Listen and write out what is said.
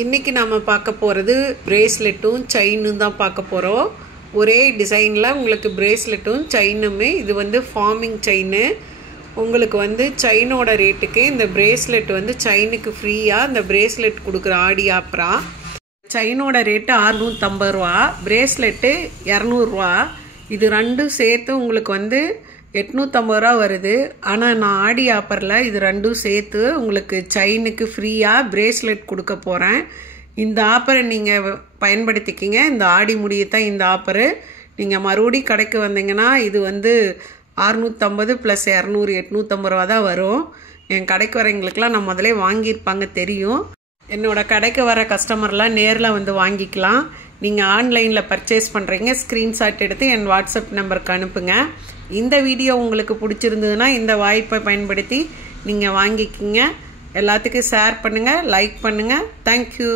இன்னைக்கு நாம பார்க்க போகிறது பிரேஸ்லெட்டும் செயினும் தான் பார்க்க போகிறோம். ஒரே டிசைனில் உங்களுக்கு பிரேஸ்லெட்டும் செயினுமே இது வந்து ஃபார்மிங் செயின்னு. உங்களுக்கு வந்து செயினோட ரேட்டுக்கு இந்த பிரேஸ்லெட் வந்து செயினுக்கு ஃப்ரீயாக இந்த பிரேஸ்லெட் கொடுக்குற ஆடி ஆப்ரா. செயினோட ரேட்டு 650 ரூபா, பிரேஸ்லெட்டு 200 ரூபா. இது ரெண்டும் சேர்த்து உங்களுக்கு வந்து 850 ரூபா வருது. ஆனால் நான் ஆடி ஆப்பரில் இது ரெண்டும் சேர்த்து உங்களுக்கு செயினுக்கு ஃப்ரீயாக பிரேஸ்லெட் கொடுக்க போகிறேன். இந்த ஆப்பரை நீங்கள் பயன்படுத்திக்கிங்க. இந்த ஆடி முடியத்தான் இந்த ஆப்பரு. நீங்கள் மறுபடியும் கடைக்கு வந்தீங்கன்னா இது வந்து 650 + 200 850 ரூபா தான் வரும். என் கடைக்கு வரவங்களுக்கெல்லாம் நான் முதலே வாங்கியிருப்பாங்க தெரியும். என்னோடய கடைக்கு வர கஸ்டமர்லாம் நேரில் வந்து வாங்கிக்கலாம். நீங்கள் ஆன்லைனில் பர்ச்சேஸ் பண்ணுறீங்க, ஸ்க்ரீன்ஷாட் எடுத்து என் வாட்ஸ்அப் நம்பருக்கு அனுப்புங்க. இந்த வீடியோ உங்களுக்கு பிடிச்சிருந்ததுன்னா இந்த வாய்ப்பை பயன்படுத்தி நீங்கள் வாங்கிக்கிங்க. எல்லாத்துக்கும் ஷேர் பண்ணுங்கள், லைக் பண்ணுங்கள். தேங்க்யூ.